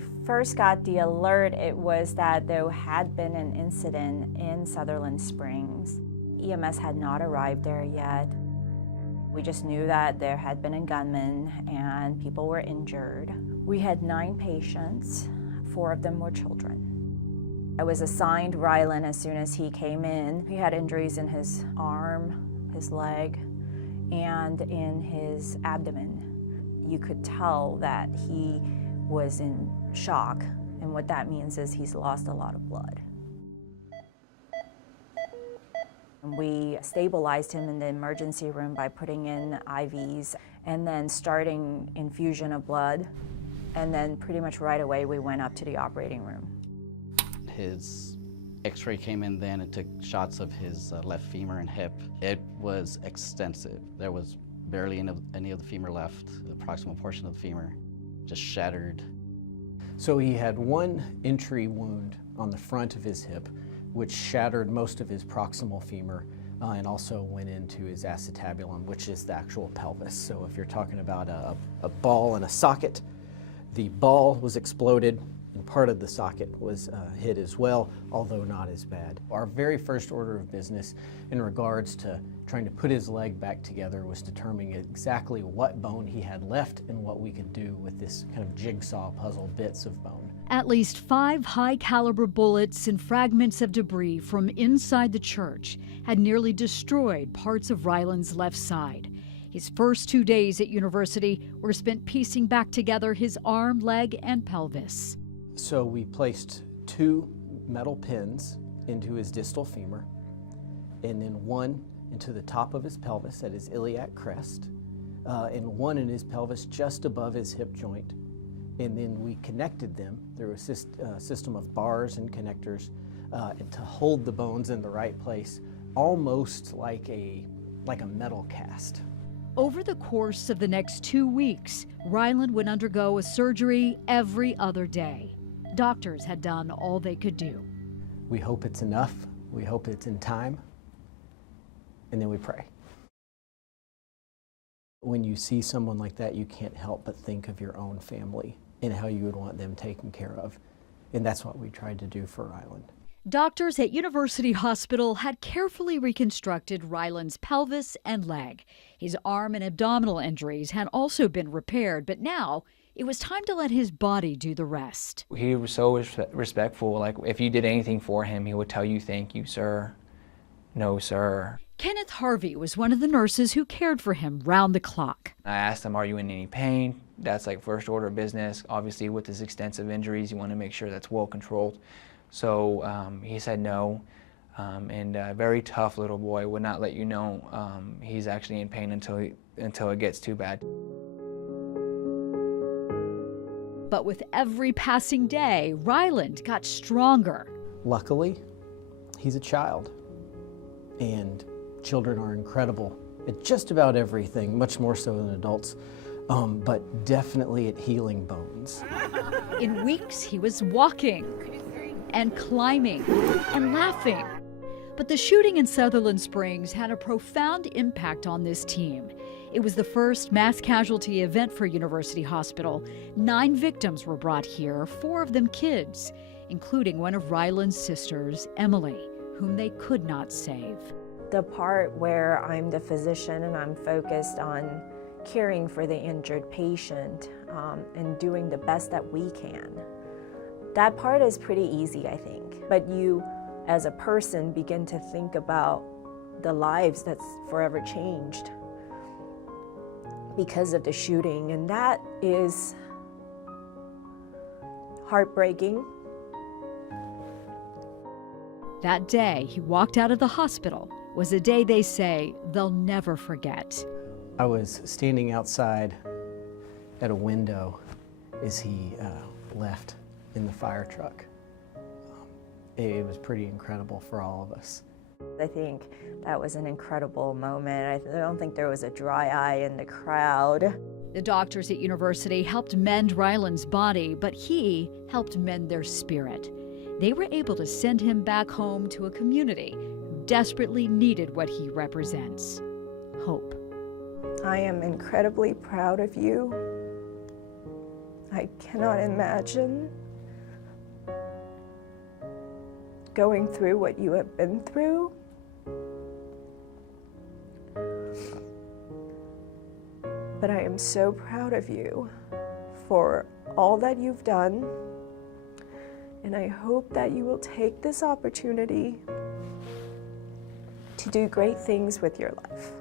I first got the alert, it was that there had been an incident in Sutherland Springs. EMS had not arrived there yet. We just knew that there had been a gunman and people were injured. We had 9 patients, 4 of them were children. I was assigned Ryland as soon as he came in. He had injuries in his arm, his leg, and in his abdomen. You could tell that he was in shock, and what that means is he's lost a lot of blood. We stabilized him in the emergency room by putting in IVs and then starting infusion of blood, and then pretty much right away we went up to the operating room. His x-ray came in then and took shots of his left femur and hip. It was extensive. There was barely any of the femur left. The proximal portion of the femur just shattered. So he had one entry wound on the front of his hip, which shattered most of his proximal femur and also went into his acetabulum, which is the actual pelvis. So if you're talking about a ball and a socket, the ball was exploded and part of the socket was hit as well, although not as bad. Our very first order of business in regards to trying to put his leg back together was determining exactly what bone he had left and what we could do with this kind of jigsaw puzzle bits of bone. At least 5 high-caliber bullets and fragments of debris from inside the church had nearly destroyed parts of Ryland's left side. His first 2 days at university were spent piecing back together his arm, leg, and pelvis. So we placed 2 metal pins into his distal femur, and then 1 into the top of his pelvis at his iliac crest, and 1 in his pelvis just above his hip joint. And then we connected them through a system of bars and connectors to hold the bones in the right place, almost like a metal cast. Over the course of the next 2 weeks, Ryland would undergo a surgery every other day. Doctors had done all they could do. We hope it's enough, we hope it's in time, and then we pray. When you see someone like that, you can't help but think of your own family and how you would want them taken care of. And that's what we tried to do for Ryland. Doctors at University Hospital had carefully reconstructed Ryland's pelvis and leg. His arm and abdominal injuries had also been repaired, but now it was time to let his body do the rest. He was so respectful. Like, if you did anything for him, he would tell you, "Thank you, sir." "No, sir." Kenneth Harvey was one of the nurses who cared for him round the clock. I asked him, "Are you in any pain?" That's like first order of business. Obviously, with his extensive injuries, you want to make sure that's well controlled. So he said no, and a very tough little boy would not let you know he's actually in pain until it gets too bad. But with every passing day, Ryland got stronger. Luckily, he's a child, and children are incredible at just about everything, much more so than adults, but definitely at healing bones. In weeks, he was walking and climbing and laughing. But the shooting in Sutherland Springs had a profound impact on this team. It was the first mass casualty event for University Hospital. 9 victims were brought here, 4 of them kids, including one of Ryland's sisters, Emily, whom they could not save. The part where I'm the physician and I'm focused on caring for the injured patient and doing the best that we can, that part is pretty easy, I think. But you, as a person, begin to think about the lives that's forever changed because of the shooting, and that is heartbreaking. That day he walked out of the hospital was a day they say they'll never forget. I was standing outside at a window as he left in the fire truck. It was pretty incredible for all of us. I think that was an incredible moment. I don't think there was a dry eye in the crowd. The doctors at university helped mend Ryland's body, but he helped mend their spirit. They were able to send him back home to a community who desperately needed what he represents: hope. I am incredibly proud of you. I cannot imagine going through what you have been through. But I am so proud of you for all that you've done, and I hope that you will take this opportunity to do great things with your life.